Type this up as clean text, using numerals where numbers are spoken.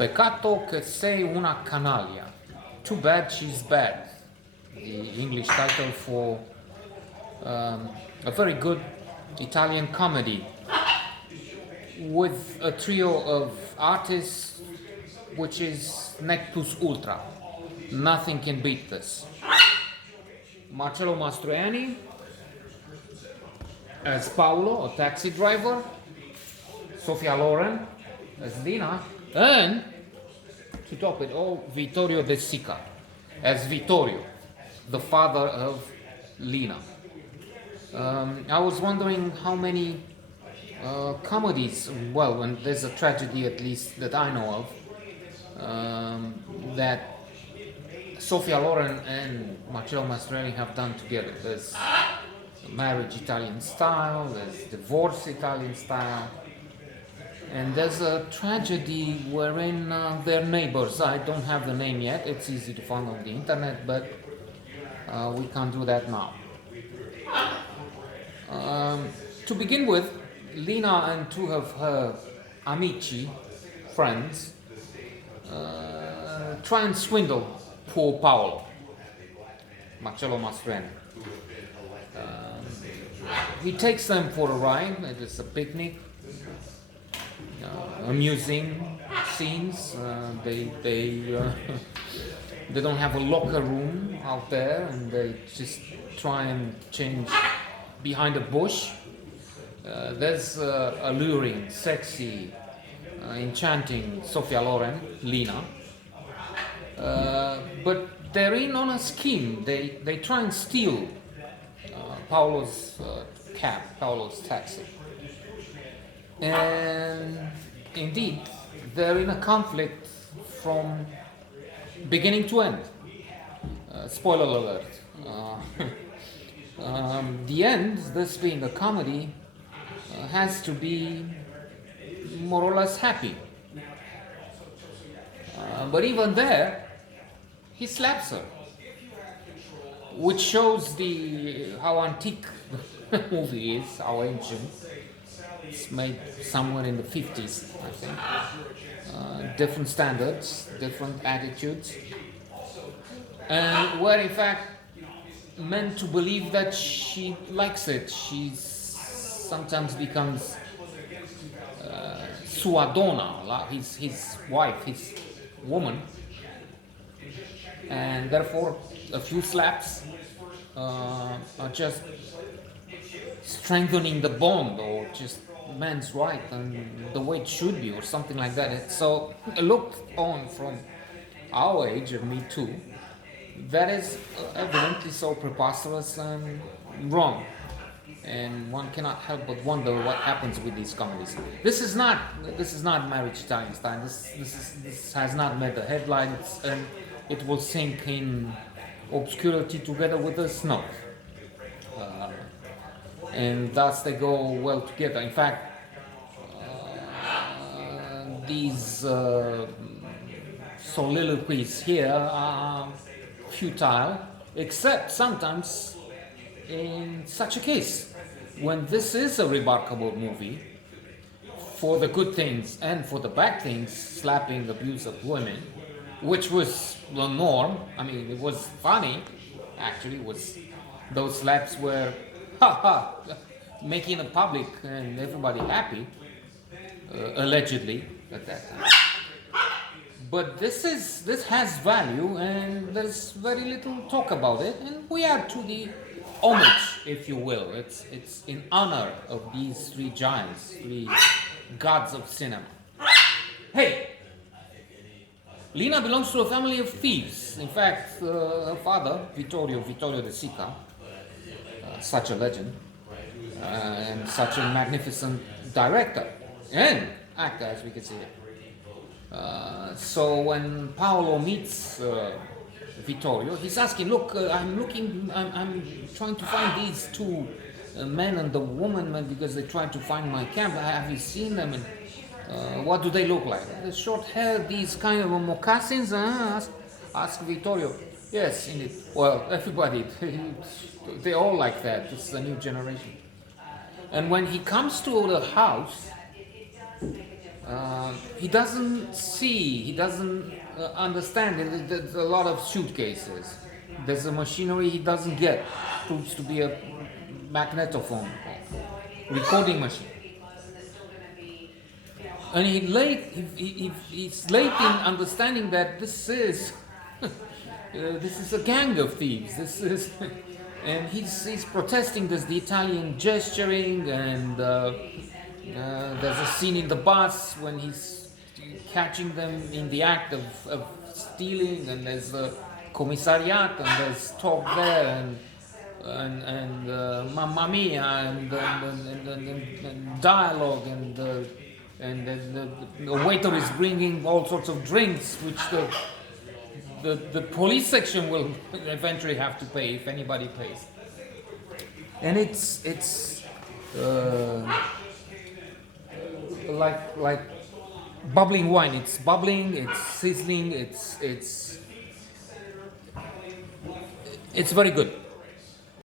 Peccato che sei una canaglia. Too bad she's bad. The English title for a very good Italian comedy with a trio of artists which is nec plus ultra. Nothing can beat this. Marcello Mastroianni as Paolo, a taxi driver, Sofia Loren as Lina, and to top it all, Vittorio De Sica as Vittorio, the father of Lina. I was wondering how many comedies, well, when there's a tragedy at least that I know of, that Sofia Loren and Marcello Mastroianni have done together. There's Marriage Italian Style, there's Divorce Italian Style, and there's a tragedy wherein they're neighbors. I don't have the name yet, it's easy to find on the internet, but we can't do that now. To begin with, Lina and two of her amici, friends, try and swindle poor Paolo, Marcello Mastroianni. He takes them for a ride. It's a picnic, amusing scenes. They don't have a locker room out there, and they just try and change behind a bush. There's alluring, sexy, enchanting Sofia Loren, Lina. But they're in on a scheme. They try and steal Paolo's cab, Paolo's taxi. And indeed, they're in a conflict from beginning to end. Spoiler alert. The end, this being a comedy, has to be more or less happy. But even there, he slaps her, which shows how antique the movie is, how ancient. It's made somewhere in the 50s, I think. Different standards, different attitudes, and we're in fact meant to believe that she likes it. She sometimes becomes sua donna, like his wife, his woman, and therefore a few slaps are just strengthening the bond, or just man's right and the way it should be, or something like that. So looked on from our age, of me too, that is evidently so preposterous and wrong, and one cannot help but wonder what happens with these comedies. This is not Marriage Italian Style. This has not made the headlines, and it will sink in obscurity together with the snow. And thus they go well together. In fact, these soliloquies here are futile, except sometimes in such a case, when this is a remarkable movie for the good things and for the bad things, slapping, abuse of women, which was the norm. I mean, it was funny, actually. Those slaps were making it public and everybody happy, allegedly at that time. But this has value, and there's very little talk about it, and we add to the homage, if you will. It's in honor of these three giants, three gods of cinema. Hey! Lina belongs to a family of thieves. In fact, her father, Vittorio De Sica, such a legend, and such a magnificent director and actor, as we can see. So when Paolo meets Vittorio, he's asking, "Look, I'm trying to find these two men and the woman because they tried to find my camp. Have you seen them? And what do they look like? The short hair, these kind of moccasins?" Ask Vittorio. Yes, indeed. Well, everybody, they all like that. It's a new generation. And when he comes to the house, he doesn't see, he doesn't understand. There's a lot of suitcases. There's a machinery he doesn't get. Proves to be a magnetophone, recording machine. And he's late in understanding that this is a gang of thieves. This is, and he's protesting. There's the Italian gesturing, and there's a scene in the bus when he's catching them in the act of stealing, and there's the commissariat, and there's talk there, and Mamma Mia, and dialogue, and the waiter is bringing all sorts of drinks, which the police section will eventually have to pay if anybody pays. And it's like bubbling wine. It's bubbling. It's sizzling. It's very good.